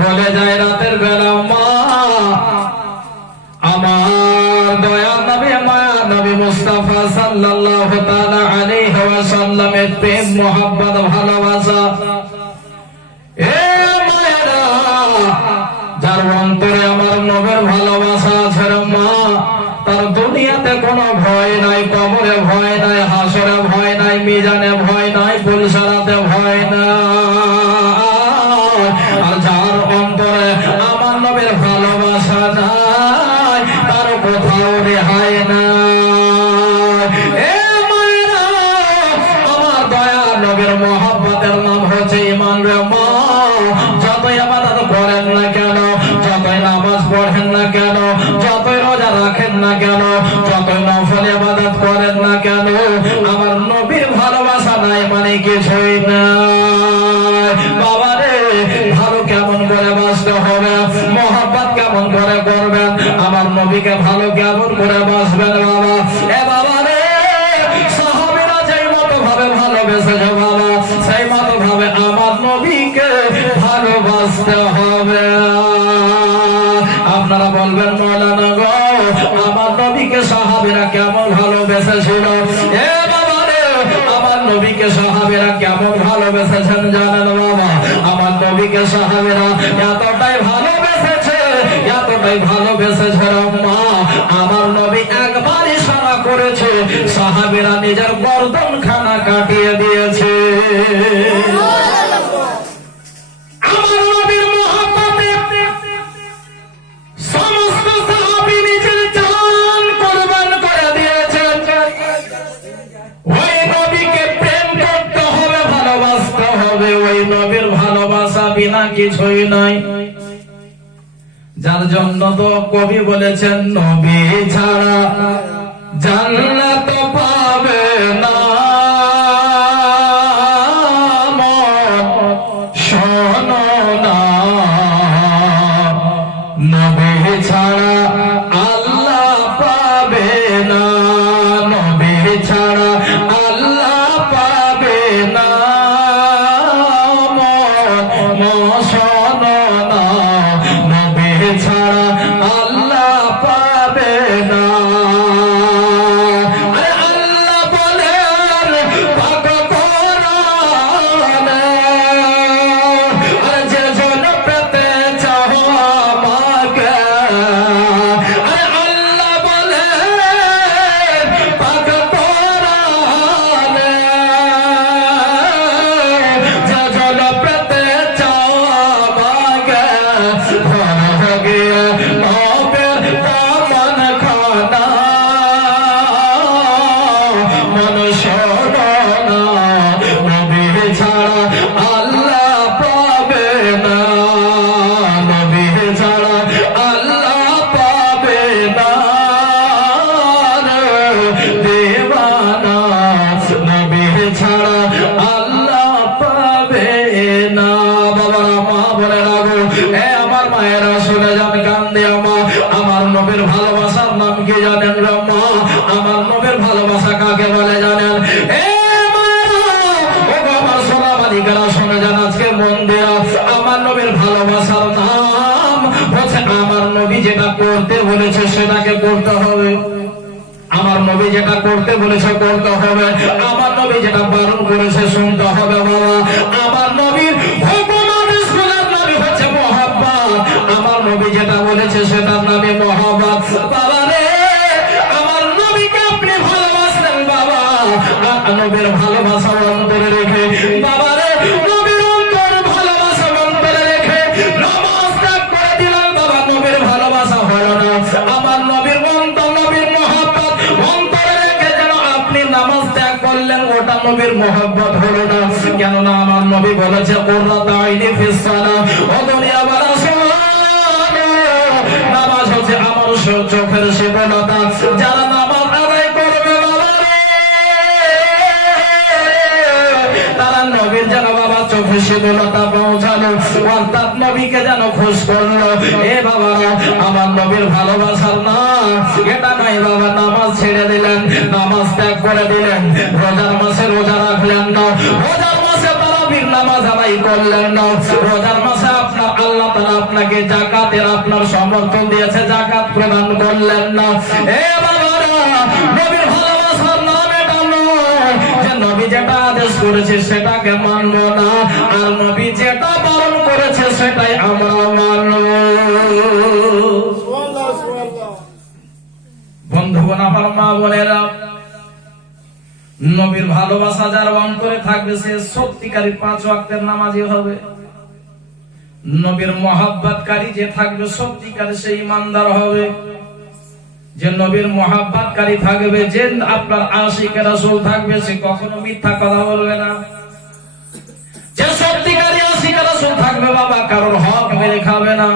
বলে যায় রাতের বেলা মা আমার দয়ার নবী মায়া নবী মুস্তাফা সাল্লাল্লাহু তাআলা আলাইহি ওয়াসাল্লামের প্রেম মোহাব্বত ভালোবাসা এ মায়েরা যার অন্তরে আমার নবীর ভালোবাসা আছে রে মা তার দুনিয়াতে কোনো ভয় নাই, কবরে ভয় নাই, হাসরে ভয় নাই, মিজানে ভয় নাই, পুলসারাতে ভয় নাই। আর যার অন্তরে আমার নবীর ভালোবাসা নাই তার কোথাও রেহাই নাই। এ মায়েরা আমার দয়া নবীর মহব্বতের নাম হচ্ছে ঈমান রে মা। যতই ইবাদত করেন না কেন, যতই নামাজ পড়েন না কেন, যতই রোজা রাখেন না কেন, যতই নফল ইবাদত করেন না কেন, আমার নবীর ভালোবাসা নাই মানে কিছুই নাই। বাবা রে ভালো কেমন করে বাঁচতে হবে, মহব্বত কেমন করে করবেন, আমার নবীকে ভালো কেমন করে বাঁচবেন বাবা। এ বাবা রে সাহাবীরা যেই মতো ভাবে ভালোবেসেছে বাবা সেই মতো ভাবে আমার নবীকে ভালোবাসতে হবে। আপনারা বলবেন মৌলানা গো আমার নবীকে সাহাবীরা কেমন ভালোবেসেছিল? এ বাবা রে আমার নবীকে সাহাবীরা কেমন ভালোবেসেছেন জানেন বাবা? আমার নবীকে সাহাবীরা এতটাই ভালোবেসেছে, এতটাই ভালোবেসেছে মা আমার নবী একবার ইশারা করেছে সাহাবীরা নিজের গর্দন খানা কাটিয়ে দিয়েছে। আমার নবীর মহব্বতে সমস্ত সাহাবী নিজের জান কুরবান করে দিয়েছেন। ওই নবীকে প্রেম করতে হবে, ভালোবাসতে হবে, ওই নবীর ভালোবাসা বিনা কিছুই নাই। যার জন্য তো কবি বলেছেন নবী ছাড়া জান্নাত পাবে না, শোনো না নবী ছাড়া আল্লাহ পাবে না, নবী ছাড়া আল্লাহ পাবে না, শোনো না নবী ছাড়া আল্লাহ পাবে না। আল্লাহ বলেন পাক কোরআনে যে জন পেতে চাও আমাকে, আল্লাহ বলেন পাক কোরআনে যে জন পেতে চাও আমাকে ভরে গিয়ে নবের দামন খানা মন শোনো না নবী ছাড়া আল্লাহ পাবে না, নবী ছাড়া আল্লাহ পাবে না দেওয়ানা, নবী ছাড়া আল্লাহ পাবে না। বাবারা মা বলে রাখো এ আমার মায়েরা শুনে যান কান দিয়ে মা আমার নবীর ভালোবাসার নাম কি জানেন রে মা? আমার নবীর ভালোবাসা কাকে বলে জানেন? এ মায়েরা ও আমার সোনা মালিকেরা শুনে যান আজকে মন দিয়া আমার নবীর ভালোবাসার নাম হচ্ছে আমার নবী যেটা করতে বলেছে সেটাকে করতে হবে, আমার নবী যেটা করতে বলেছে করতে হবে, আমার নবী যেটা বারণ করেছে শুনতে হবে বাবা। আমার নবীর হুকুমের সুন্নাত নবী হচ্ছে মহব্বত, আমার নবী যেটা বলেছে সেটার নামে মহব্বত। বাবা রে আমার নবীকে আপনি ভালোবাসলেন বাবা, নবীর ভালোবাসা অন্তরে রেখে বাবা রে নবীর অন্তর ভালোবাসা অন্তরে রেখে নামাজ ত্যাগ করে দিলেন বাবা, নবীর ভালোবাসা হলো না। আমার নবীর অন্তর নবীর মহব্বত অন্তরে রেখে যেন আপনি নামাজ ত্যাগ করলেন ওটা নবীর মহব্বত হলো না। কেননা আমার নবী বলেছে কুররাত আইনি ফিস সালাহ, ও দুনিয়া বালা নামাজ হচ্ছে আমার চোখের শীতলতা। যারা নামাজ আদায় করবে বাবা রে তারা নবীর যেন বাবা চোখে শীতলতা পৌঁছালো, অর্থাৎ নবীকে যেন খুশ করলো। এ বাবা আমার নবীর ভালোবাসার না এটা নাই বাবা। নামাজ ছেড়ে দিলেন, নামাজ ত্যাগ করে দিলেন, রোজার মাসে রোজা রাখলেন না, রোজার মাসে তারাবির নামাজ আদায় করলেন না। রোজার মাসে আপনার আল্লাহ তাআলা আপনাকে যাকাতের আপনার সমর্থন দিয়েছে, যাকাত প্রদান করলেন না। এ বাবারা, নবীর ভালোবাসার নাম এটা নয় যে নবী যেটা আদেশ করেছে সেটাকে মানব না, আর নবী যেটা বারণ করেছে সেটাই আমরা মানব। বন্ধুগণ, আমার মা বোনেরা, নবীর ভালোবাসা যার অন্তরে থাকবে সে সত্যিকারী 5 ওয়াক্তের নামাজি হবে। নবীর মহব্বতকারী যে থাকবে সত্যিকারী সে ঈমানদার হবে। যে নবীর মহব্বতকারী থাকবে, যে আপনার আশিকে রাসূল থাকবে, সে কখনো মিথ্যা কথা বলবে না। যে সত্যিকারী আশিকে রাসূল থাকবে বাবা, কারোর হক মেরে খাবে না।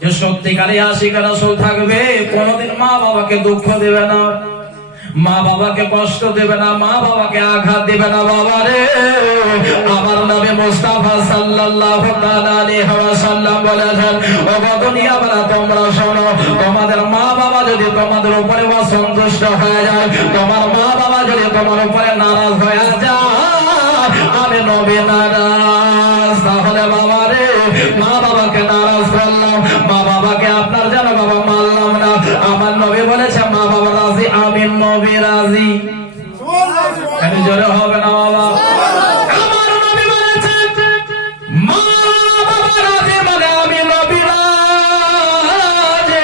যে সত্যিকারী আশিকে রাসূল থাকবে, কোনোদিন মা বাবাকে দুঃখ দেবে না, মা বাবাকে কষ্ট দেবে না, মা বাবাকে আঘাত দেবে না। বাবা রে, আমার নবী মুস্তাফা সাল্লাল্লাহু তাআলা আলাইহি ওয়াসাল্লাম বলেছেন, ও দুনিয়াওয়ালা তোমরা শোনো, তোমাদের মা বাবা যদি তোমাদের উপরে অসন্তুষ্ট হয়ে যায়, তোমার মা বাবা যদি তোমার উপরে নারাজ হয়ে যায়, আমি নবী নারাজ। তাহলে বাবা রে, মা বাবাকে নারাজ করলাম, মা বাবাকে আপনার যেন বাবা মানলাম না। আমার নবী বলেছে মা বাবা রাজি, আমি নবী রাজি। এত জোরে হবে না বাবা? আমার নবী বলেছে মা বাবা রাজি মানে আমি নবী রাজি।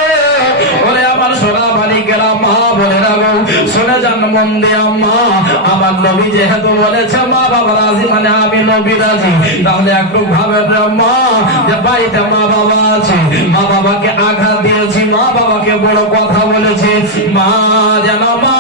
ওরে আমার সোনা মালিকেরা, মা বোনেরা গো, শুনে যান মন দিয়ে। মা আমার নবী যেহেতু বলেছে মা বাবা রাজি মানে আমি নবী রাজি, তাহলে একটু ভাবেন রে মা, যে বাড়িতে মা বাবা আছে, মা বাবাকে আঘাত দিয়েছি, মা বাবাকে বড় কথা বলেছে, মা যেন মা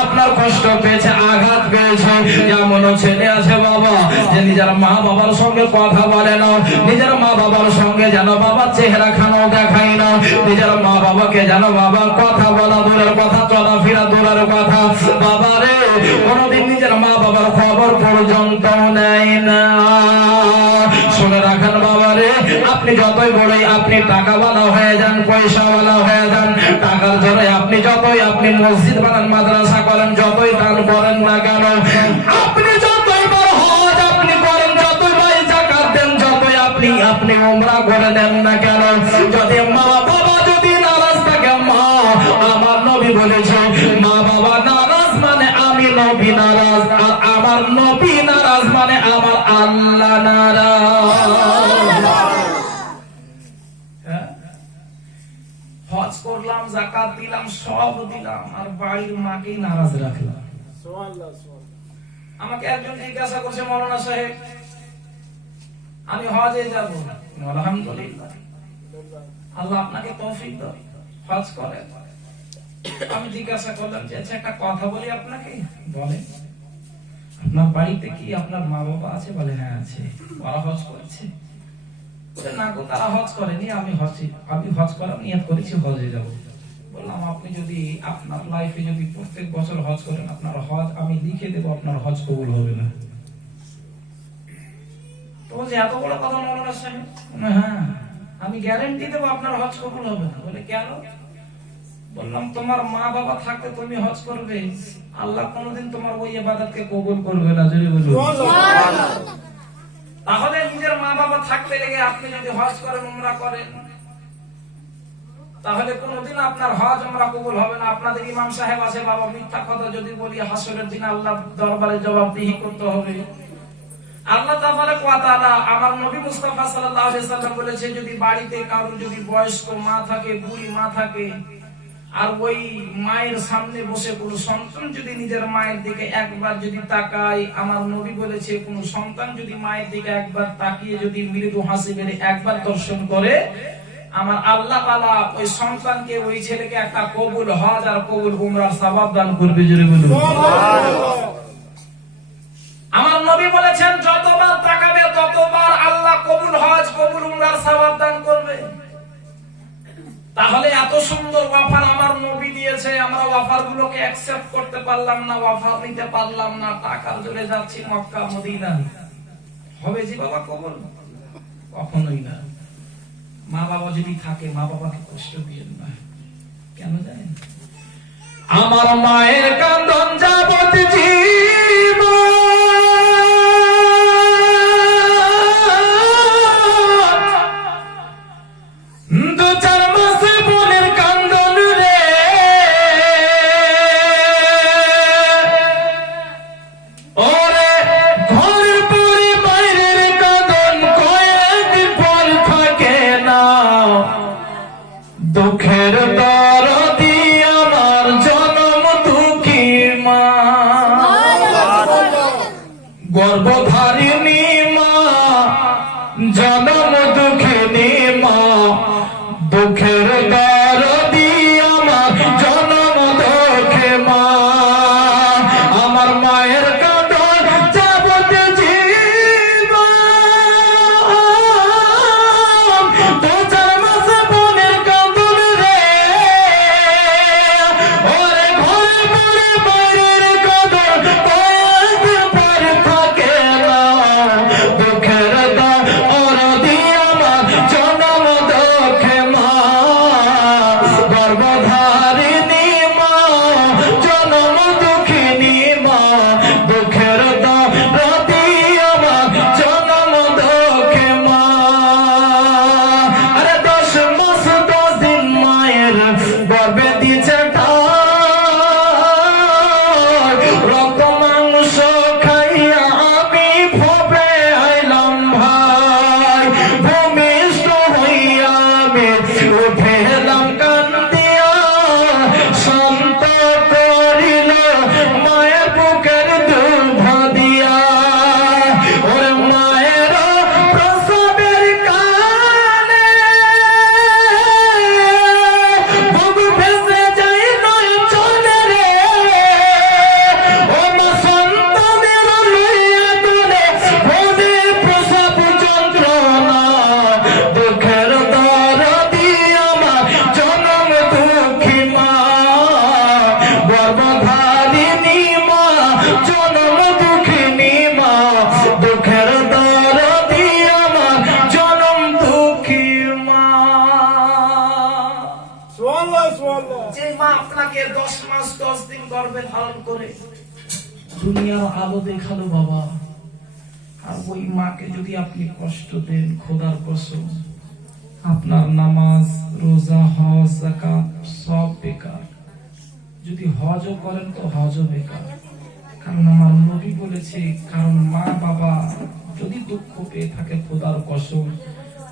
আপনার কষ্ট পেয়েছে, আঘাত পেয়েছে। যেমন ছেলে আছে বাবা যে নিজের মা বাবার সঙ্গে কথা বলে না, নিজের মা বাবার সঙ্গে যেন বাবা চেহারা খানাও দেখায় না, নিজের মা বাবাকে যেন বাবা কথা বলা দূরের কথা, চলাফেরা দূরের কথা, বাবা রে কোনদিন নিজের মা বাবার খবর পর্যন্ত নেয় না। শুনে রাখেন বাবা রে, আপনি যতই বড়ই আপনি টাকাওয়ালা হয়ে যান, পয়সাওয়ালা হয়ে যান, টাকার জোরে আপনি যতই আপনি মসজিদ বানান, মাদ্রাসা করেন, যতই দান করেন না কেন, আপনি যতই বড় হজ আপনি করেন, যতই ভাই যাকাত দেন, যতই আপনি উমরা করে দেন না কেন, যদি মা বাবা যদি নারাজ থাকে, মা আমার নবী বলেছে মা বাবা নারাজ মানে আমি নবী নারাজ, আর আমার নবী নারাজ মানে আমার আল্লাহ নারাজ। হজ করলাম, যাকাত দিলাম, সব দিলাম, আর বাড়ির মাকেই নারাজ রাখলাম। আমাকে একজন জিজ্ঞাসা করছে, মৌলানা সাহেব আমি হজে যাব। আলহামদুলিল্লাহ, আল্লাহ আপনাকে তৌফিক দাও, হজ করেন। আমি জিজ্ঞাসা করলাম যে আচ্ছা একটা কথা বলি আপনাকে, বলেন আপনার বাড়িতে কি আপনার মা বাবা আছে? বলে হ্যাঁ আছে। ওরা হজ করেছে? না গো, তারা হজ করেনি, আমি হজ করার নিয়ত করেছি, হজে যাব। বললাম আপনি যদি আপনার লাইফে যদি প্রত্যেক বছর হজ করেন, আপনার হজ আমি লিখে দেবো, আপনার হজ কবুল হবে না। তো বলছে এত বড় কথা মৌলানা সাহেব? হ্যাঁ, আমি গ্যারান্টি দেবো আপনার হজ কবুল হবে না। বলে কেন? বললাম তোমার মা বাবা থাকতে তুমি হজ করবে, আল্লাহ কোনোদিন তোমার ওই ইবাদতকে কবুল করবে না। যদি বলুন তাহলে নিজের মা বাবা থাকতে লেগে আপনি যদি হজ করেন, উমরা করেন, তাহলে কোনোদিন আপনার হজ উমরা কবুল হবে না। আপনাদের ইমাম সাহেব আছে বাবা, মিথ্যা কথা যদি বলি হাসরের দিন আল্লাহ দরবারে জবাবদিহি করতে হবে। আল্লাহ তাবারক ওয়া তাআলা আমার নবী মুস্তাফা সাল্লাল্লাহু আলাইহি সাল্লাম বলেছে, যদি বাড়িতে কারো যদি বয়স্ক মা থাকে, বুড়ি মা থাকে, আর ওই মায়ের সামনে বসে কোন সন্তান যদি নিজের মায়ের দিকে একবার যদি তাকায়, আমার নবী বলেছে কোন সন্তান যদি মায়ের দিকে একবার তাকিয়ে যদি মৃদু হাসি মেরে একবার দর্শন করে, আমার আল্লাহ তাআলা ওই সন্তানকে, ওই ছেলেকে একটা কবুল হজ আর কবুল উমরার সওয়াব দান করবে। জোরে বলুন সুবহানাল্লাহ। আমার নবী বলেছেন যতবার তাকাবে ততবার আল্লাহ কবুল হজ কবুল উমরার সওয়াব দান করবে। তাহলে এত সুন্দর ওয়াফার আমার নবী দিয়েছে, আমরা ওয়াফার গুলোকে অ্যাকসেপ্ট করতে পারলাম না, ওয়াফার নিতে পারলাম না, টাকার জোরে যাচ্ছি মক্কা মদিনা। হবে জি বাবা কবুল? কখনোই না। মা বাবা যদি থাকে, মা বাবাকে কষ্ট দিয়েন না। কেন জানেন? আমার মায়ের কান্দন যাবত জীবন জনম দুঃখিনী মা দুঃখের দরদি আমার জনম দুঃখে মা আমার মায়ের কাঁদন যাবতে জীবন দু চার মাস বোনের কাঁদন রে ওরে ঘরে পরে বাইরের কাঁদন কয়েকদিন পর থাকে না দুঃখের দরদি আমার জনম দুঃখে মা গর্ভধারিণী মা জনম দুঃখিনী মা দুঃখের দরদি আমার জনম দুঃখে মা আরে 10 মাস 10 দিন মায়ের গর্ভে দিছে রক্ত মাংস খাইয়া আমি ভবে আইলাম ভাই ভূমিষ্ঠ হইয়া আমি উঠে এলাম কান্দিয়া শান্ত করিল মায়ের বুকের দুধ দিয়া ওরে মায়ের প্রসবের কানে বুক ভেসে যাই নয় চলে রে ও মা সন্তানের লইয়া তোলে ভোরে প্রসব যন্ত্রণা দুঃখের দরদি আমার জনম দুঃখী মা গর্ভধারিণী মা জনম দুঃখিনী মা দুঃখের দরদি আমার জনম দুঃখী মা যে মা আপনাকে 10 মাস 10 দিন গর্ভে ধারণ করে দুনিয়ার আলো দেখালো বাবা আর ওই মাকে যদি আপনি কষ্ট দেন খোদার কসম আপনার নামাজ রোজা হজ যাকাত সব বেকার যদি হজও করেন তো হজও বেকার কারণ আমার নবী বলেছে কারণ মা বাবা যদি দুঃখ পেয়ে থাকে খোদার কসম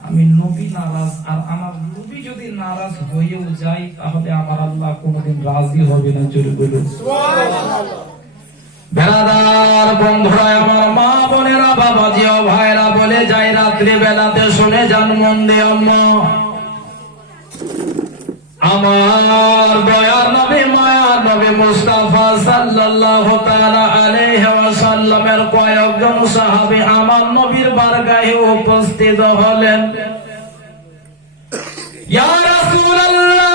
আমি নবী নারাজ আর আমার নবী যদি নারাজ হয়েও যায় তাহলে আমার আল্লাহ কোনোদিন রাজি হবে না জোরে বলুন বেড়াদার বন্ধুরা আমার মা বোনেরা বাবাজি ও ভাইরা বলে যাই রাত্রি বেলাতে শুনে যান মন দিয়ে আম্মা আমার দয়ার নবী মায়ার নবী মুস্তাফা সাল্লাল্লাহু তাআলা আলাইহি ওয়াসাল্লামের কয়েকজন সাহাবী আমার নবীর বারগাহে উপস্থিত হলেন ইয়া রাসূলুল্লাহ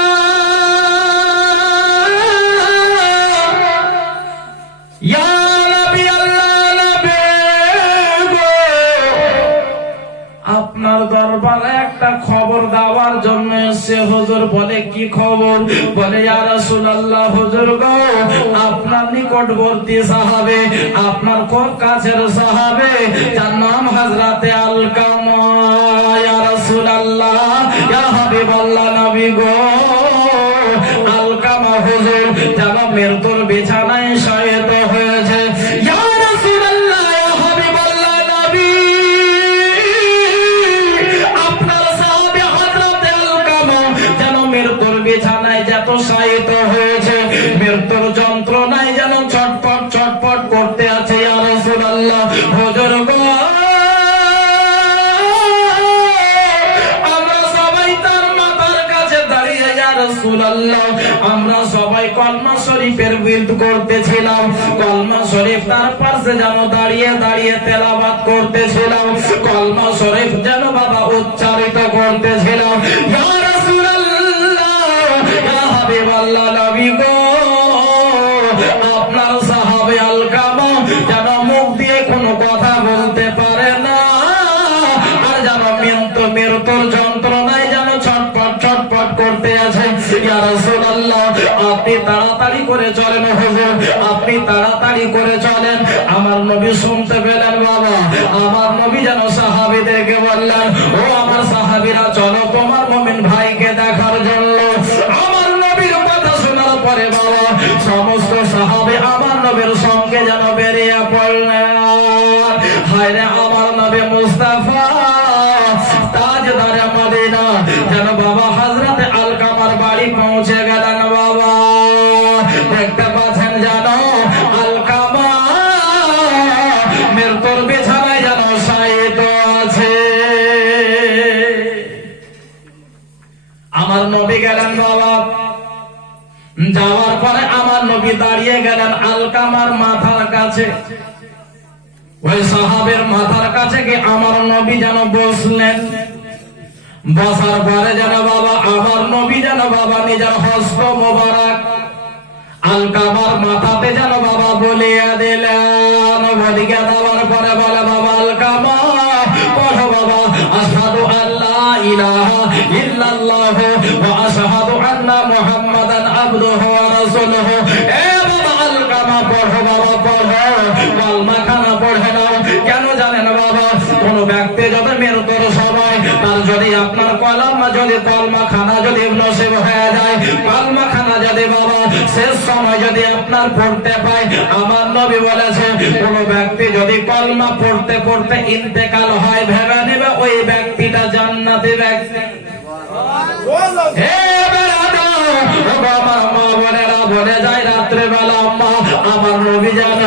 ইয়া নবী আল্লাহ নবী গো আপনার দরবারে একটা খবর দেওয়ার জন্য এসে হুজুর বলে কি খবর বলে ইয়া রাসূলুল্লাহ হুজুর গো আপনার নিকটবর্তী সাহাবে আপনার খুব কাছের সাহাবে যার নাম হযরতে আলকামা ইয়া রাসূলুল্লাহ ইয়া হাবিবাল্লাহ নবী গো আলকামা হুজুর যেন মৃত্যুর বিছানায় শয়িত হয়েছে ইয়া রাসূলুল্লাহ ইয়া হাবিবাল্লাহ নবী আপনার সাহাবী হযরতে আলকামা যেন মৃত্যুর বিছানায় যত শয়িত হয়েছে মৃত্যুর যন্ত্রণায় যেন ছটফট ছটফট করতে আছে ইয়া রাসূলুল্লাহ হুজুর গো আমরা সবাই তার মাথার কাছে দাঁড়িয়ে ইয়া রাসূলুল্লাহ আমরা সবাই কলমা শরীফের বিরত করতেছিলাম কলমা শরীফ তার পাশে যেন দাঁড়িয়ে দাঁড়িয়ে তেলাওয়াত করতেছিলাম কলমা শরীফ যেন বাবা উচ্চারিত করতেছিলাম ইয়া রাসূলুল্লাহ ইয়া হাবিবাল্লাহ নবী গো আপনার সাহাবী আলকামা যেন মুখ দিয়ে কোনো কথা বলতে পারে না আর যেন মৃত্যুর যন্ত্রণায় যেন ছটফট ছটফট করতে আছে ইয়া রাসূলুল্লাহ আপনি তাড়াতাড়ি করে চলেন হুজুর আপনি তাড়াতাড়ি করে চলেন আমার নবী শুনতে পেলেন বাবা আমার নবী যেন সাহাবীদেরকে বললেন ও আমার সাহাবীরা চলো তোমার মুমিন ভাইকে দেখার জন্য আমার নবীর কথা শোনার পরে বাবা সমস্ত সাহাবী আমার নবীর সঙ্গে যেন বেরিয়ে পড়লেন হায় রে আমার নবী মুস্তাফা তাজদারে মদিনা যেন বাবা হযরতে আলকামার বাড়ি পৌঁছে গেলেন বাবা দেখতে পাচ্ছেন জানো আলকামা মৃত্যুর বিছানায় যেন শায়িত আছে নবী গেলেন বাবা। যাওয়ার পরে আমার নবী দাঁড়িয়ে গেলেন আলকামার মাথার কাছে। ওই সাহাবের মাথার কাছে কি আমার নবী যেন বসলেন। বসার পরে যেন বাবা আমার নবী যেন বাবা নিজের হস্ত মোবারক আলকামার মাথাতে যেন বাবা বলিয়া দিলেন। বলিয়া দেওয়ার পরে বলে বাবা আলকামা পড়ো বাবা আশহাদু আল্লা ইলাহা ইল্লাল্লাহু ওয়া আশহাদু আন্না মুহাম্মাদান আবদুহু ওয়া রাসূলুহু। এ বাবা আলকামা পড়ো বাবা পড়ো, কলমা খানা পড়ে নাও। কেন জানেন বাবা, কোন ব্যক্তি যদি মৃত্যুর সময় তার যদি আপনার কলমা খানা যদি নসিব হয়ে যায়, কলমা খানা যদি বাবা শেষ সময় যদি আপনার পড়তে পায়, আমার নবী বলেছে কোন ব্যক্তি যদি কলমা পড়তে পড়তে ইন্তেকাল হয়, ভেবে নেবে ওই ব্যক্তিটা জান্নাতি ব্যক্তি। আমার মা বোনেরা বলে যায় রাত্রে বেলা আম্মা আমার নবী যেন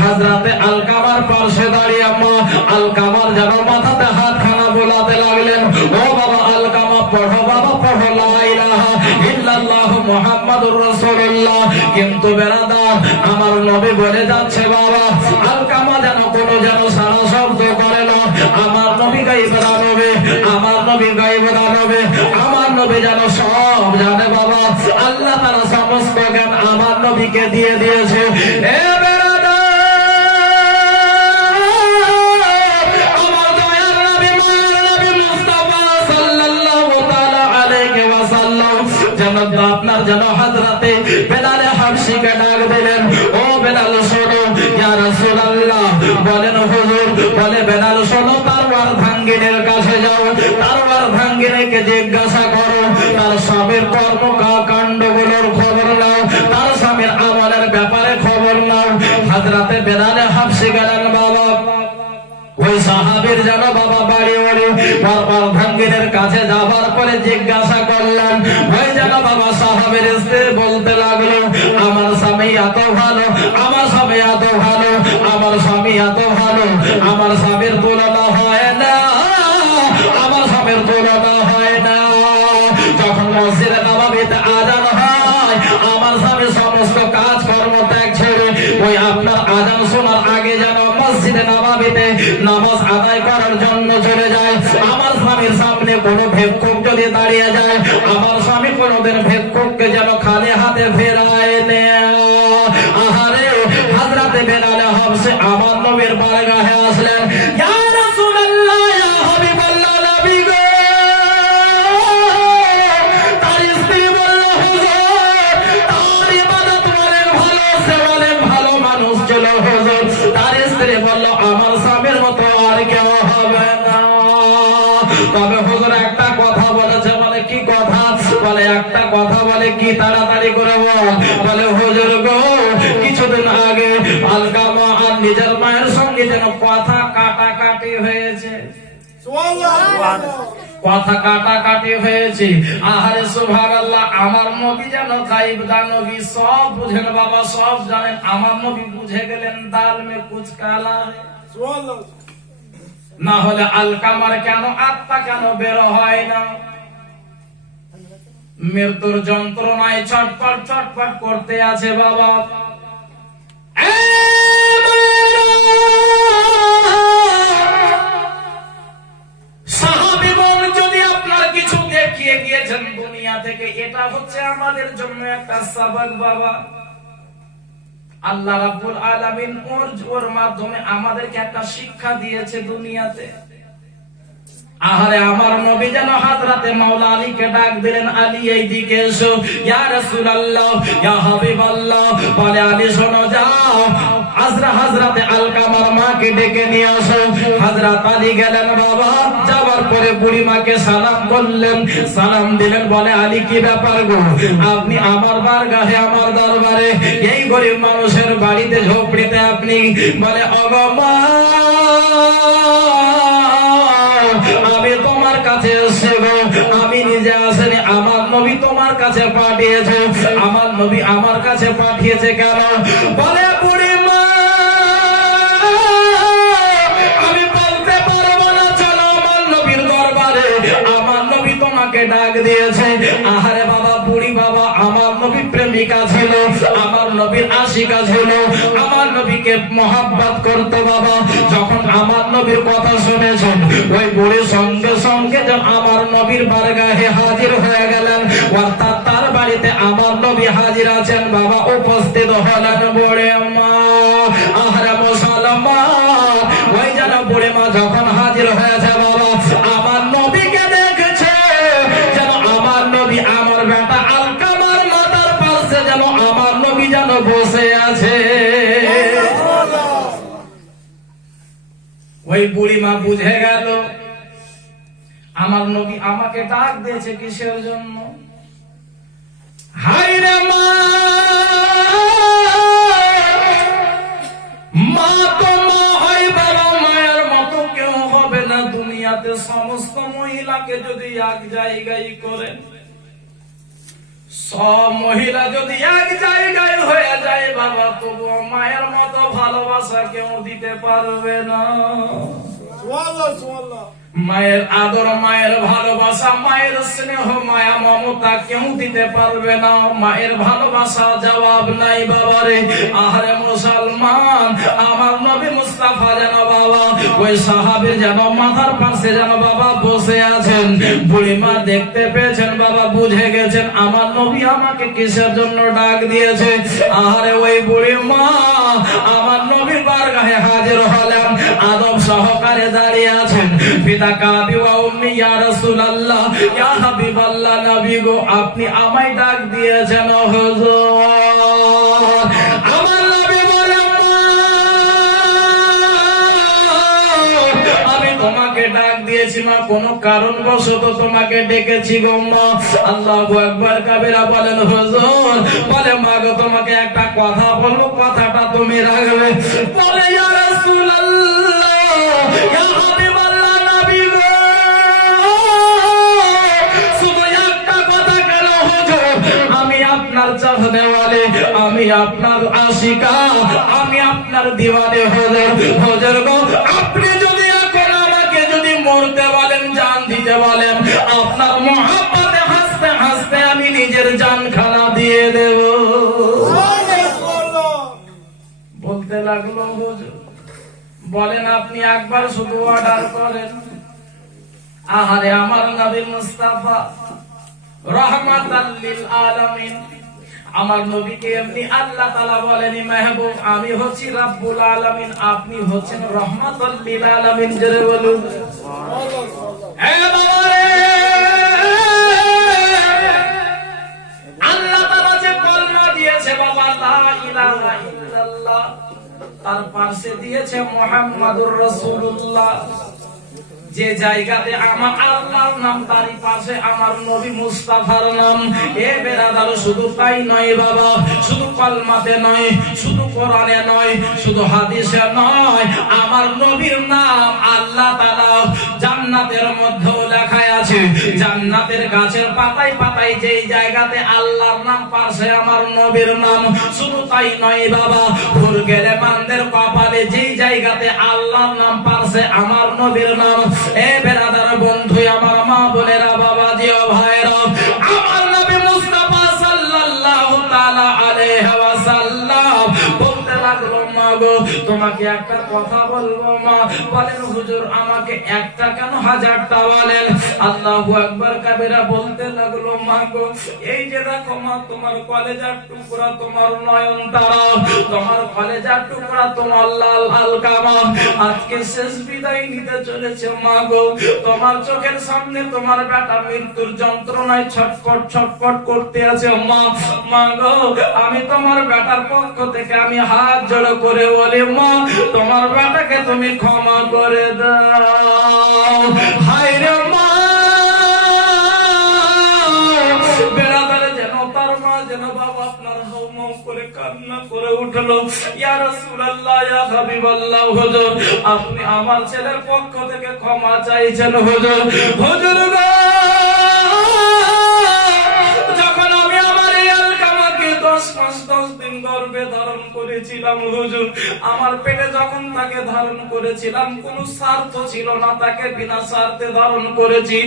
হযরতে আলকামার পাশে দাঁড়িয়ে আম্মা আলকামার যেন মাথাতে হাত খানা বোলাতে লাগলেন। ও বাবা আলকামা পড়ো বাবা পড়ো লা ইলাহা ইল্লাল্লাহু মুহাম্মাদুর রাসূলুল্লাহ। কিন্তু বেরাদার আমার নবী বলে যাচ্ছে বাবা আলকামা যেন কোনো যেন সারা শব্দ করে না। আমার নবী গায়েবে নবী, আমার নবী গায়েবে নবী, আমার নবী যেন সব জানে বাবা। আল্লাহ তাআলা সমস্ত জ্ঞান আমার নবীকে দিয়ে দিয়েছে। এ আপনার যেন হযরতে বেলাল হাবশীকে ডাক দিলেন। ও বেলাল শোনো, ইয়া রাসূলুল্লাহ। বলেন হুজুর। বলে বেলাল শোনো, তারওয়ার ভাঙ্গিনের কাছে যাও, তারওয়ার ভাঙ্গিনীকে জিজ্ঞাসা করো, তার স্বামীর কর্মকাণ্ডগুলোর খবর নাও, তার স্বামীর আমলের ব্যাপারে খবর নাও। হযরতে বেলাল হাবশী গেলেন বাবা ওই সাহাবীর যেন বাবা বাড়ি ওড়ে তারপর ভাঙ্গিনের কাছে যাবার পরে জিজ্ঞাসা করলেন। ওই যেন বাবা সাহাবীর স্ত্রী বলতে লাগলো আমার স্বামী এত ভালো, আমার স্বামী এত ভালো, আমার স্বামী এত ভালো, আমার স্বামীর তুলনা হয় না, আমার স্বামীর তুলনা হয় না। যখন মসজিদে নববীতে আযান হয় আমার স্বামী সমস্ত কাজ কর্ম ত্যাগ ছেড়ে ওই আপনার আযান শোনার আগে যেন মসজিদে নববীতে নামাজ আদায় করার জন্য চলে যায়। আমার স্বামীর সামনে কোনো ভিক্ষুক যদি দাঁড়িয়ে যায়, আমার স্বামী কোনোদিন ভিক্ষুককে যেন খালি হাতে ফেরায় না। আহারে হযরতে বেলাল হাবশী আমার নবীর বারগাহে আসলেন। ইয়া রাসূলুল্লাহ, ইয়া হাবিবাল্লাহ, নবী গো। তার স্ত্রী বলল হুজুর তার ইবাদত বলেন ভালো, সে বলেন ভালো মানুষ ছিল হুজুর। তার স্ত্রী বলল আমার স্বামীর মতো আর কেউ হবে না। তবে হুজুর একটা কথা বলেছে। বলে কি কথা? বলে একটা কথা বলে কি? তাড়াতাড়ি করে বল। বলে হুজুর গো কিছুদিন আগে আলকামা আর নিজের মায়ের সঙ্গে যেন কথা কাটাকাটি হয়েছে। কথা কাটাকাটি হয়েছে। আহারে সুবহানাল্লাহ। আমার নবী যেন গায়েব নবী সব বুঝেন বাবা, সব জানেন। আমার নবী বুঝে গেলেন দাল মে কুছ কালা হ্যায়। না হলে আলকামার কেন আত্মা কেন বের হয় না? মৃত্যুর যন্ত্রণায় ছটফট ছটফট করতে আছে বাবা। সাহাবীগণ যদি আপনার কিছু দেখিয়ে গিয়েছেন দুনিয়া থেকে, এটা হচ্ছে আমাদের জন্য একটা সবক বাবা। আল্লাহ রাব্বুল আলামিন ওর মাধ্যমে আমাদেরকে একটা শিক্ষা দিয়েছে দুনিয়াতে। আহারে আমার নবী যেন হযরতে মাওলা আলীকে ডাক দিলেন, আলী এইদিকে এসো। ইয়া রাসূলুল্লাহ, ইয়া হাবিবাল্লাহ। বলে আলী শোনো, যাও হযরতে আলকামার মাকে ডেকে নিয়ে আসো। হযরত আলী গেলেন বাবা। যাওয়ার পরে বুড়ি মাকে সালাম করলেন, সালাম দিলেন। বলে আলী কি ব্যাপার গো, আপনি আমার বারগাহে আমার দরবারে এই গরিব মানুষের বাড়িতে ঝোপড়িতে আপনি? বলে ওগো মা আমি তোমার কাছে এসেছি, আমি নিজে আসেনি, আমার নবী তোমার কাছে পাঠিয়েছে। আমার নবী আমার কাছে পাঠিয়েছে কেন? বলে বুড়ি মা আমি বলতে পারবো না, চলো আমার নবীর দরবারে। আমার নবী তোমাকে আমাকে ডাক দিয়েছে। আহারে বাবা, বুড়ি বাবা আমার নবী প্রেমিকা ছিল, আমার নবীর আশিকা ছিল, আমার নবীকে মহাব্বত করত বাবা। যখন আমার নবীর কথা শুনেছেন, ওই বুড়ি সঙ্গে সঙ্গে যেন আমার নবীর বারগাহে হাজির হয়ে গেলেন, অর্থাৎ তার বাড়িতে আমার নবী হাজির আছেন বাবা, উপস্থিত হলেন বুড়ি মা। আহারে মুসলমান, ওই যেন বুড়ি মা যখন হাজির হয়েছে বাবা, আমার নবীকে দেখেছে যেন আমার নবী আমার বেটা আলকামার মাথার পাশে যেন আমার নবী যেন বসে আছে। ওই বুড়ি মা বুঝে গেল আমার নবী আমাকে ডাক দিয়েছে কিসের জন্য। হায় রে মা, মা তো মা হয় বাবা, মায়ের মতো কেউ হবে না দুনিয়াতে। সমস্ত মহিলাকে যদি এক জায়গায় করেন, সব মহিলা যদি এক জায়গায় হয়ে যায় বাবা, তবুও মায়ের মতো ভালোবাসা কেউ দিতে পারবে না। মায়ের আদর, মায়ের ভালোবাসা, মায়ের স্নেহ, মায়া মমতা কেউ দিতে পারবে না। মায়ের ভালোবাসা জবাব নাই বাবারে। আহারে মুসলমান, আমার নবী মুস্তাফা যেন বাবা ওই সাহাবীর যেন মাথার পাশে যেন বাবা বসে আছেন। বুড়ি মা দেখতে পেয়েছেন বাবা, বুঝে গেছেন আমার নবী আমাকে কিসের জন্য ডাক দিয়েছে। আহারে ওই বুড়ি মা আমার নবীর বারগাহে হাজির হলেন, আদব সহকারে দাঁড়িয়ে আছেন। পিতা কাবি ওয়া উম্মি ইয়া রাসূলুল্লাহ, ইয়া হাবিবাল্লাহ, নবী গো আপনি আমায় ডাক দিয়েছেন হুজুর। আমার নবী বলেন আমি তোমাকে ডাক দিয়েছি মা, কোন কারণবশত তোমাকে ডেকেছি গো মা। আল্লাহু আকবার কাবীরা বলেন হুজুর, বলে মা গো তোমাকে একটা কথা বলবো, কথাটা তুমি রাখবে। বলে ইয়া রাসূলুল্লাহ, ইয়া হাবিবাল্লাহ, নবী গো শুধু একটা কথা কেন হুজুর, আমি আপনার চাহনে ওয়ালে, আমি আপনার আশিকা, আমি আপনার দিওয়ানে হুজুর। হুজুর গো আপনি যদি এখন আমাকে যদি মরতে বলেন, জান দিতে বলেন, আপনার মহব্বতে হাসতে হাসতে আমি নিজের জান খানা দিয়ে দেব। বলতে লাগলো হুজুর বলেন আপনি একবার শুধু অর্ডার করেন। আহারে আমার নবী মুস্তাফা রাহমাতাল লিল আলামিন, আমার নবীকে এমনি আল্লাহ তাআলা বলেনি মাহবুব আমি হচ্ছি রাব্বুল আলামিন, আপনি হচ্ছেন রাহমাতাল লিল আলামিন। জোরে বলুন এ বাবা রে, আল্লাহ তাআলা যে কলমা দিয়েছে বাবা লা ইলাহা ইল্লাল্লাহ, তার পাশে দিয়েছে মুহাম্মাদুর রাসূলুল্লাহ। যে জায়গাতে আমার আল্লাহর নাম, তারই পাশে আমার নবী মুস্তাফার নাম। এ বেরাদার শুধু তাই নয় বাবা, শুধু কলমাতে নয়, শুধু কোরআনে নয়, শুধু হাদিসে নয়, আমার নবীর নাম আল্লাহ তাআলা জান্নাতের মধ্যেও লেখা আছে। জান্নাতের গাছের পাতায় পাতায় যেই জায়গাতে আল্লাহর নাম, পাশে আমার নবীর নাম। শুধু তাই নয় বাবা, ভুল গেলে মানদের কপালে যেই জায়গাতে আল্লাহর নাম, পাশে আমার নবীর নাম। এ বেরাদার বন্ধু, আমার মা বোনেরা, বাবাজি ও ভাইরা, আমার নবী মুস্তাফা সাল্লাল্লাহু তাআলা আলাইহি ওয়াসাল্লাম বলতে লাগলো মা গো তোমাকে একটা কথা বলবো মা। বলেন হুজুর আমাকে একটা কেন হাজারটা বলেন। আল্লাহু আকবার কাবীরা বলতে লাগলো মা গো এই যে দেখো মা, তোমার কলেজার টুকরা, তোমার নয়ন তারা, তোমার কলেজার টুকরা, তোমার লাল আলকামা আজকে শেষ বিদায় নিতে চলেছে মা গো। তোমার চোখের সামনে তোমার বেটা মৃত্যুর যন্ত্রণায় ছটফট ছটফট করতে আছে মা। মা গো আমি তোমার বেটার পক্ষ থেকে আমি হাত জোড় করে বলি মা, তোমার বেটাকে তুমি ক্ষমা করে দাও। হায় রে মা, বেড়াদারে যেন তার মা যেন বাবা আপনার হাউমাউ করে কান্না করে উঠলো। ইয়া রাসূলুল্লাহ, ইয়া হাবিবাল্লাহ, হুজুর আপনি আমার ছেলের পক্ষ থেকে ক্ষমা চাইছেন হুজুর। হুজুর গো যখন আমি আমার এই আলকামাকে 10 মাস 10 দিন গর্ভে ধারণ করেছি, করেছিলাম হুজুর, আমার পেটে যখন তাকে ধারণ করেছিলাম কোনো স্বার্থ ছিল না, তাকে বিনা স্বার্থে ধারণ করেছি।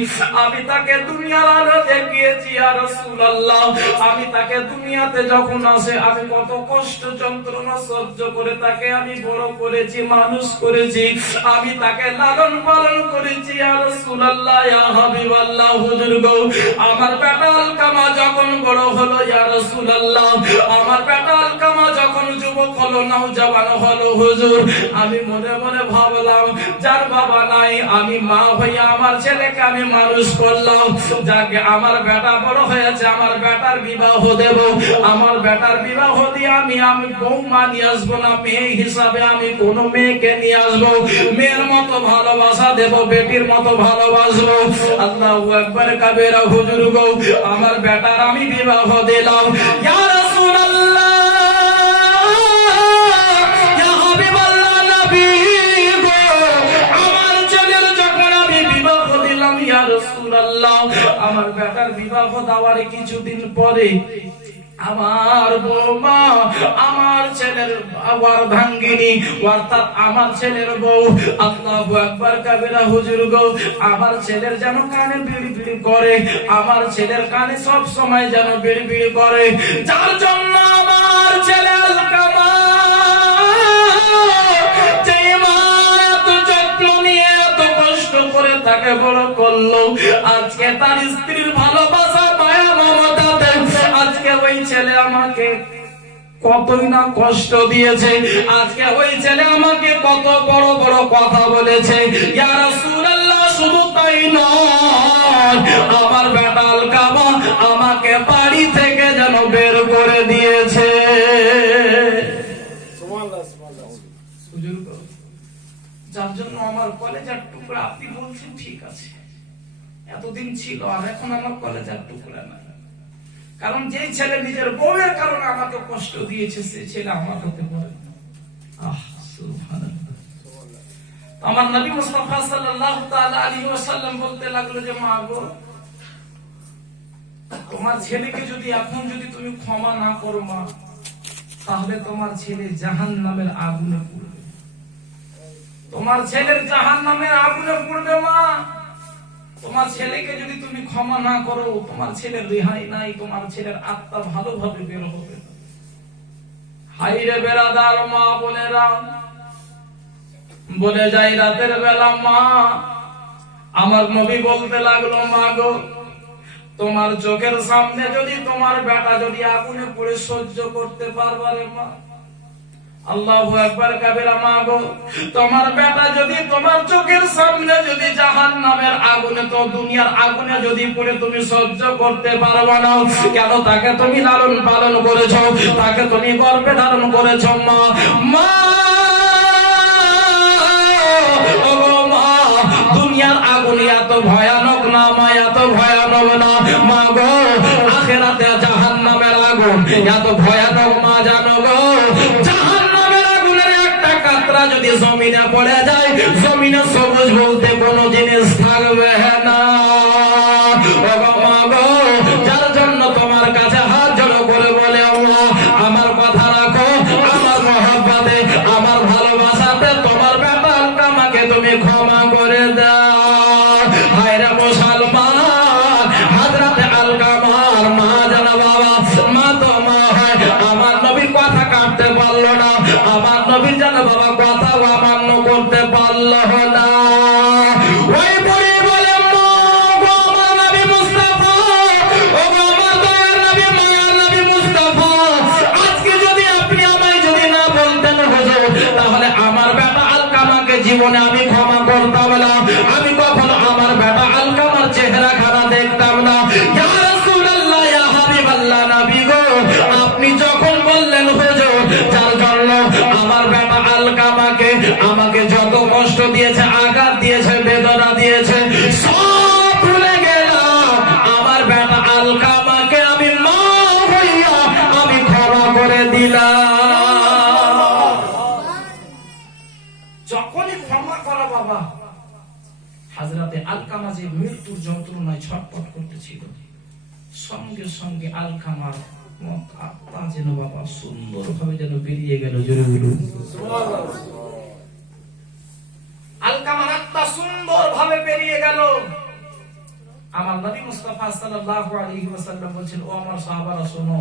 আমি তাকে দুনিয়ার আলো দেখিয়েছি ইয়া রাসূলুল্লাহ। আমি তাকে দুনিয়াতে যখন আসে আমি কত কষ্ট যন্ত্রণা সহ্য করে তাকে আমি বড় করেছি, মানুষ করেছি, আমি তাকে লালন পালন করেছি ইয়া রাসূলুল্লাহ ইয়া হাবিবাল্লাহ। হুজুর গো, আমার বেটা আলকামা যখন বড় হলো ইয়া রাসূলুল্লাহ, আমার বেটা আলকামা যখন যুবক হলো, নওজওয়ান হলো হুজুর, আমি মনে মনে ভাবলাম যার বাবা নাই আমি মা হইয়া আমার ছেলেকে আমি মানুষ করলাম। যাকে আমার বেটা বড় হয়েছে, আমার বেটার বিবাহ দেব, আমার বেটার বিবাহ দিয়ে আমি বৌমা নিয়ে আসবো না, মেয়ে হিসাবে আমি কোন মেয়েকে নিয়ে আসবো, মেয়ের মতো ভালোবাসা দেব, বেটির মতো ভালোবাসবো। আল্লাহু আকবার কাবীরা। হুজুর গো, আমার বেটার আমি বিবাহ দিলাম ইয়া রাসূলুল্লাহ, ইয়া হাবিবাল্লাহ নবী গো, আমার ছেলের যখন আমি বিবাহ দিলাম ইয়া রাসূলুল্লাহ, আমার বেটার বিবাহ দেওয়ার কিছুদিন পরে আমার বৌমা, আমার ছেলের অর্ধাঙ্গিনী অর্থাৎ আমার ছেলের বউ, আল্লাহু আকবার কাবীরা। হুজুর গো, আমার ছেলের যেন কানে বিড়ি বিড়ি করে, আমার ছেলের কানে সব সময় যেন বিড়ি বিড়ি করে, যার জন্য আমার ছেলে আলকামা যে মা এত যত্ন নিয়ে এত কষ্ট করে তাকে বড় করলো, আজকে তার স্ত্রীর ভালোবাসা মায়া মমতাতে আজকে ওই ছেলে আমাকে কতই না কষ্ট দিয়েছে, আজকে ওই ছেলে আমাকে কত বড় বড় কথা বলেছে ইয়া রাসূলুল্লাহ। শুধু তাই নয়, আমার বেটা আলকামা আমাকে বাড়ি থেকে যেন বের করে দিয়েছে। যার জন্য আমার কলেজের টুকরা, আপনি বলছেন ঠিক আছে, এতদিন ছিল আর এখন আমার কলেজের টুকরা নাই। কারণ যে ছেলে নিজের বউয়ের কারণে আমাকে কষ্ট দিয়েছে, সে ছেলে আমার হতে পারে না। সুবহানাল্লাহ। আমার নবী মুস্তাফা সাল্লাল্লাহু তাআলা আলাইহি ওয়াসাল্লাম বলতে লাগলো যে মা গো, তোমার ছেলেকে যদি এখন যদি তুমি ক্ষমা না করো মা, তাহলে তোমার ছেলে জাহান্নামের আগুনে পুড়বে, তোমার ছেলের জাহান্নামের আগুনে পুড়বে মা। তোমার ছেলেকে যদি তুমি ক্ষমা না করো, তোমার ছেলের রেহাই নাই, তোমার ছেলের আত্মা ভালোভাবে বের হবে না। হাইরে বেরাদার মা বোনেরা, বলে যাই রাতের বেলা মা, আমার নবী বলতে লাগলো মা গো, তোমার চোখের সামনে যদি তোমার বেটা যদি আগুনে পুড়ে সহ্য করতে পারবারে মা, আল্লাহু আকবার কাবীরা। মা গো, তোমার বেটা যদি তোমার চোখের সামনে যদি জাহান্নামের আগুনে, তো দুনিয়ার আগুনে যদি পুড়ে তুমি সহ্য করতে পারবা না, কেন তাকে তুমি লালন পালন করেছো, তাকে তুমি গর্ভে ধারণ করেছো মা। মা দুনিয়ার আগুন এত ভয়ানক না মা, এত ভয়ানক না মা গো, আখিরাতে জাহান্নামের আগুন এত ভয়ানক মা জানো গো। জাহান্নামের আগুনের একটা কাতরা যদি জমিনে পড়ে যায়, জমিনে সবুজ বলতে কোনো জিনিস থাকবে না মা গো। যার জন্য তোমার কাছে হাত জড়ো করে বলে আল্লাহ, আমার কথা রাখো, আমার মহব্বতে, আমার ভালোবাসাতে তোমার বেটা আলকামাকে তুমি ক্ষমা করে দাও। হায়রে মুসলমান, হযরতে আলকামার মা জানা বাবা, মা তো মা হয়, আমার নবী কথা কাটতে পারলো না, আমার নবী জানা বাবা কথা অমান্য করতে পারলো না। ওই বুড়ি বলে মা গো, আমার নবী মুস্তাফা, ও গো আমার দয়ার নবী, মায়ার নবী মুস্তাফা, আজকে যদি আপনি আমায় যদি না বলতেন হুজুর, তাহলে আমার বেটা আলকামাকে জীবনে আমি ক্ষমা করতাম না, আমি কখনো আমার বেটা আলকামার চেহারা খারাপ দেখতাম না। ইয়া রাসূলুল্লাহ, ইয়া হাবিবাল্লাহ নবী গো, আপনি যখন বললেন হুজুর, যার জন্য আমার বেটা আলকামাকে আমাকে যত কষ্ট দিয়েছে, আঘাত দিয়েছে, বেদনা দিয়েছে, সব ভুলে গেলাম, আমার বেটা আলকামাকে আমি মা হইয়া আমি ক্ষমা করে দিলাম। যখনই ক্ষমা করা বাবা, হযরতে আলকামা যে মৃত্যুর যন্ত্রণায় ছটফট করতেছিল, সঙ্গে সঙ্গে আলকামার আত্মা যেন বাবা সুন্দর ভাবে যেন বেরিয়ে গেল, জোরে বলুন সুবহানাল্লাহ। আলকামার আত্মা সুন্দর ভাবে বেরিয়ে গেল। আমার নবী মুস্তাফা সাল্লাল্লাহু আলাইহি ওয়াসাল্লাম বলেন, ও আমার সাহাবারা শোনো,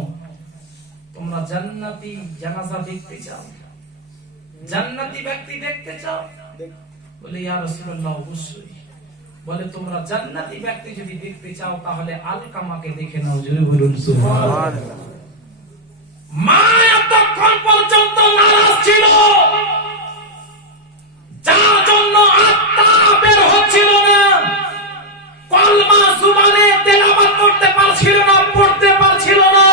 তোমরা জান্নাতি জানাজা দেখতে চাও, জান্নাতি ব্যক্তি দেখতে চাও? বলে ইয়া রাসূলুল্লাহ অবশ্যই। বলে তোমরা জান্নাতি ব্যক্তি যদি দেখতে চাও তাহলে আলকামাকে দেখে নাও, জোরে বলুন সুবহানাল্লাহ। মা এতক্ষণ পর্যন্ত নারাজ ছিল, যার জন্য আত্মা বের হচ্ছিল না, কলমা জবানে তেলাওয়াত করতে পারছিল না, পড়তে পারছিল না।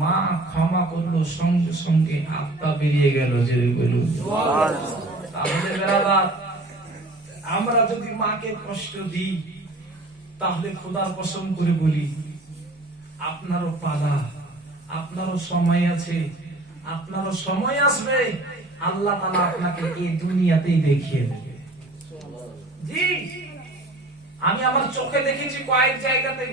মা ক্ষমা করলো, সঙ্গে সঙ্গে আত্মা বেরিয়ে গেল, জোরে বলুন সুবহানাল্লাহ। তাহলে বেরাদার, আমরা যদি মাকে কষ্ট দিই তাহলে খোদার কসম করে বলি আপনারও পালা, আপনারও সময় আছে, আপনারও সময় আসবে, আল্লাহ তাআলা আপনাকে এই দুনিয়াতেই দেখিয়ে দেবে। জি, আমি আমার চোখে দেখেছি কয়েক জায়গাতে।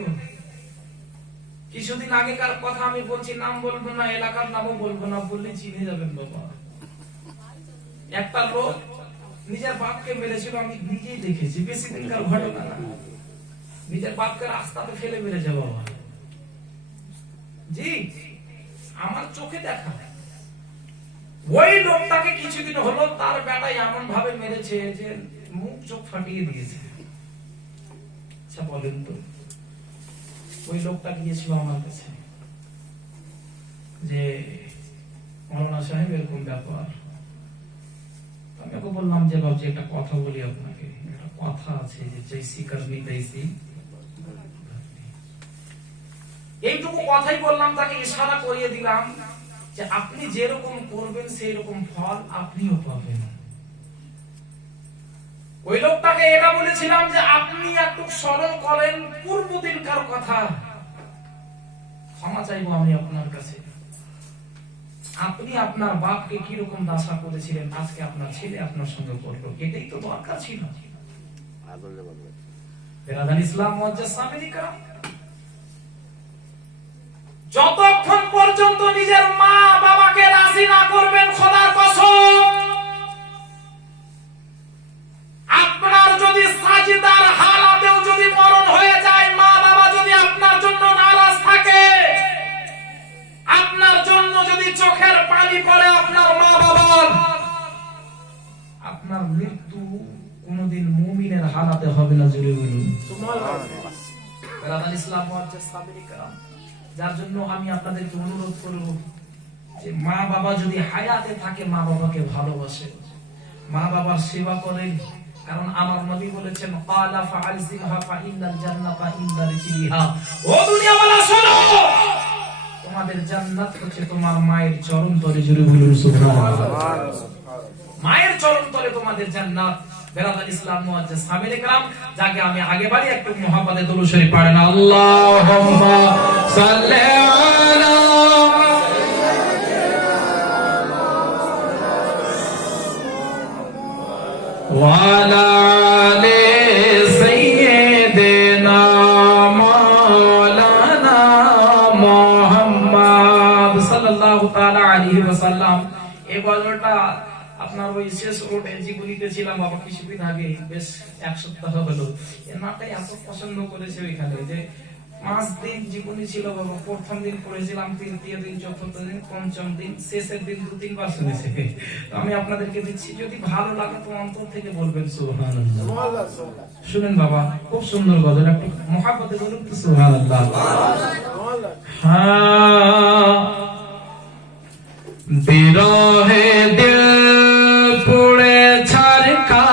কিছুদিন আগেকার কথা আমি বলছি, নাম বলবো না, এলাকার নামও বলবো না, বললে চিনে যাবেন বাবা। একটা লোক নিজের বাপকে মেরেছিল, আমি নিজেই দেখেছি, বেশি দিনকার ঘটনা না। নিজের বাপকে রাস্তাতে ফেলে মেরেছে বাবা। জি, আমার চোখে দেখা। ওই লোকটাকে কিছুদিন হলো তার বেটা এমন ভাবে মেরেছে যে মুখ চোখ ফাটিয়ে দিয়েছে। আচ্ছা বলেন তো, ওই লোকটা গিয়েছিল আমার কাছে যে মাওলানা সাহেব এরকম ব্যাপার। আমি ওকে বললাম যে বাবজি একটা কথা বলি আপনাকে, একটা কথা আছে যে জৈসি করনি তৈসি। এইটুকু কথাই বললাম, তাকে ইশারা করিয়ে দিলাম যে আপনি যেরকম করবেন সেই রকম ফল আপনিও পাবেন। ওই লোকটাকে এটা বলেছিলাম যে আপনি একটু স্মরণ করেন পূর্বদিনকার কথা, ক্ষমা চাইবো আমি আপনার কাছে। আপনি আপনার বাপকে কি রকম দাসা করেছিলেন, আজকে আপনার ছেলে আপনার সঙ্গে করলো, এটাই তো দরকার ছিল। ইসলাম মুআজ্জাজ সামিরিকা যতক্ষণ পর্যন্ত নিজের মা বাবাকে রাজি না করবেন, খোদার কসম, আপনার যদি সাজদার হালাতেও যদি মরণ হয়ে যায়, মা বাবা যদি আপনার জন্য নারাজ থাকে, আপনার জন্য যদি চোখের পানি পড়ে আপনার মা বাবার, আপনার মৃত্যু কোনদিন মুমিনের হালাতে হবে না, জোরে বলুন সুবহানাল্লাহ। ইসলাম মুআজ্জাজ সামিরিকা, যার জন্য আমি আপনাদেরকে অনুরোধ করব যে মা বাবা যদি হায়াতে থাকে মা বাবাকে ভালোবাসে, মা বাবার সেবা করেন। কারণ আমার নবী বলেছেন ক্বালা ফাআলজিমহা ফাইন্নাল জান্নাতা ইনদা রিজলিহা। ও দুনিয়াওয়ালা শোনো, তোমাদের জান্নাত হচ্ছে তোমার মায়ের চরণ তলে, জোরে বলুন সুবহানাল্লাহ। মায়ের চরণ তলে তোমাদের জান্নাত। বেরাদার ইসলাম মুআজ্জাজ সামিরে کرام, যাকে আমি আগে বাড়ি একটু মুহাব্বতে দরুদ শরীফ পড়েন, আল্লাহুম্মা সাল্লি আলা ওয়া আলা আলি সাইয়্যিদিনা মাওলানা মুহাম্মদ সাল্লাল্লাহু তাআলা আলাইহি ওয়াসাল্লাম। এই গজলটা আপনার ওই শেষ রোড এনজিগুলিতে ছিলাম বাবা কিছুদিন আগে, বেশ এক সপ্তাহ হলো। এর মাটাই এত পছন্দ করেছে ওইখানে যে 5 দিন জীবনী ছিল বাবা। প্রথম দিন পড়েছিলাম, তৃতীয় দিন, চতুর্থ দিন, পঞ্চম দিন, শেষের দিন 2-3 বার শুনেছি। তো আমি আপনাদেরকে দিচ্ছি, যদি ভালো লাগে তো অন্তর থেকে বলবেন সুবহানাল্লাহ। শুনেন বাবা, খুব সুন্দর গজল, একটু মুহাব্বতে বলুন তো সুবহানাল্লাহ। হ্যাঁ, বিরহে দিল পুড়ে ছারকা